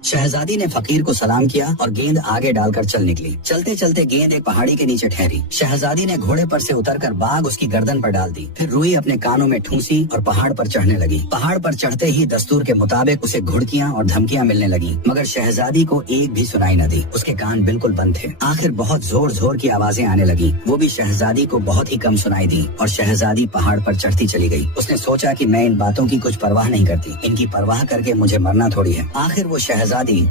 शहजादी ने फकीर को सलाम किया और गेंद आगे डालकर चल निकली। चलते चलते गेंद एक पहाड़ी के नीचे ठहरी। शहजादी ने घोड़े पर से उतरकर बाग उसकी गर्दन पर डाल दी। फिर रुई अपने कानों में ठूंसी और पहाड़ पर चढ़ने लगी। पहाड़ पर चढ़ते ही दस्तूर के मुताबिक उसे घुड़कियां और धमकियां मिलने लगी, मगर शहजादी को एक भी सुनाई न दी। उसके कान बिल्कुल बंद थे। आखिर बहुत जोर जोर की आवाजें आने लगी, वो भी शहजादी को बहुत ही कम सुनाई दी और शहजादी पहाड़ पर चढ़ती चली गई। उसने सोचा कि मैं इन बातों की कुछ परवाह नहीं करती, इनकी परवाह करके मुझे मरना थोड़ी है। आखिर वो शहजादी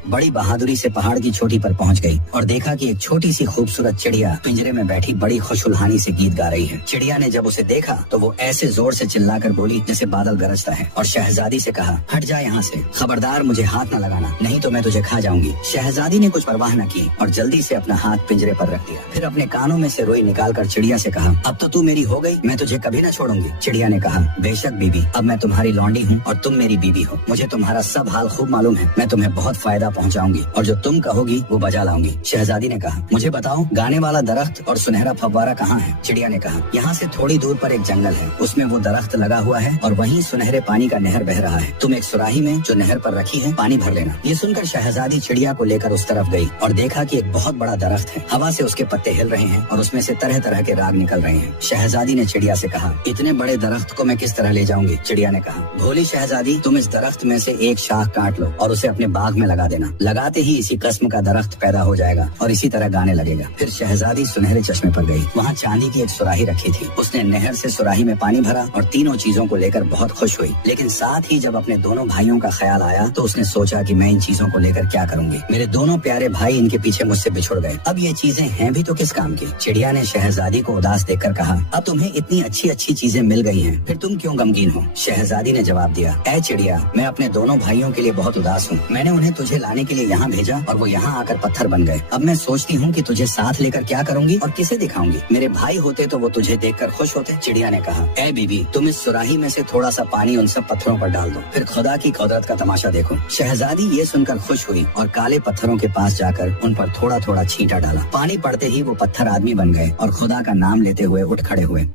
बड़ी बहादुरी से पहाड़ की चोटी पर पहुंच गई और देखा कि एक छोटी सी खूबसूरत चिड़िया पिंजरे में बैठी बड़ी खुशुलहानी से गीत गा रही है। चिड़िया ने जब उसे देखा तो वो ऐसे जोर से चिल्लाकर बोली जैसे बादल गरजता है, और शहजादी से कहा, हट जा यहाँ से, खबरदार मुझे हाथ न लगाना, नहीं तो मैं तुझे खा जाऊंगी। शहजादी ने कुछ परवाह न की और जल्दी से अपना हाथ पिंजरे पर रख दिया। फिर अपने कानों में से रुई निकालकर चिड़िया से कहा, अब तो तू मेरी हो गई, मैं तुझे कभी न छोड़ूंगी। चिड़िया ने कहा, बेशक बीबी, अब मैं तुम्हारी लौंडी हूँ और तुम मेरी बीबी हो। मुझे तुम्हारा सब हाल खूब मालूम है। मैं तुम्हें बहुत फायदा पहुँचाऊंगी और जो तुम कहोगी वो बजा लाऊंगी। शहजादी ने कहा, मुझे बताओ गाने वाला दरख्त और सुनहरा फव्वारा कहाँ है? चिड़िया ने कहा, यहाँ से थोड़ी दूर पर एक जंगल है, उसमें वो दरख्त लगा हुआ है और वहीं सुनहरे पानी का नहर बह रहा है। तुम एक सुराही में जो नहर पर रखी है पानी भर लेना। ये सुनकर शहजादी चिड़िया को लेकर उस तरफ गई और देखा कि एक बहुत बड़ा दरख्त है। हवा से उसके पत्ते हिल रहे हैं और उसमें से तरह तरह के राग निकल रहे हैं। शहजादी ने चिड़िया से कहा, इतने बड़े दरख्त को मैं किस तरह ले जाऊंगी? चिड़िया ने कहा, भोली शहजादी, तुम इस दरख्त में से एक शाख काट लो और उसे अपने बाग में लगा देना। लगाते ही इसी किस्म का दरख्त पैदा हो जाएगा और इसी तरह गाने लगेगा। फिर शहजादी सुनहरे चश्मे पर गई। वहाँ चांदी की एक सुराही रखी थी। उसने नहर से सुराही में पानी भरा और तीनों चीजों को लेकर बहुत खुश हुई। लेकिन साथ ही जब अपने दोनों भाइयों का ख्याल आया तो उसने सोचा कि मैं इन चीजों को लेकर क्या करूंगी? मेरे दोनों प्यारे भाई इनके पीछे मुझसे बिछुड़ गए, अब ये चीजें हैं भी तो किस काम की? चिड़िया ने शहजादी को उदास देखकर कहा, अब तुम्हें इतनी अच्छी अच्छी चीजें मिल गई हैं, फिर तुम क्यों गमगीन हो? शहजादी ने जवाब दिया, ऐ चिड़िया, मैं अपने दोनों भाइयों के लिए बहुत उदास हूँ। मैंने उन्हें तुझे लाने के लिए यहाँ भेजा और वो यहाँ आकर पत्थर बन गए। अब मैं सोचती हूँ कि तुझे साथ लेकर क्या करूंगी और किसे दिखाऊंगी? मेरे भाई होते तो वो तुझे देखकर खुश होते। चिड़िया ने कहा, ऐ बीबी, तुम इस सुराही में से थोड़ा सा पानी उन सब पत्थरों पर डाल दो, फिर खुदा की कुदरत का तमाशा देखो। शहजादी ये सुनकर खुश हुई और काले पत्थरों के पास जाकर उन पर थोड़ा थोड़ा छींटा डाला। पानी पड़ते ही वो पत्थर आदमी बन गए और खुदा का नाम लेते हुए उठ खड़े हुए।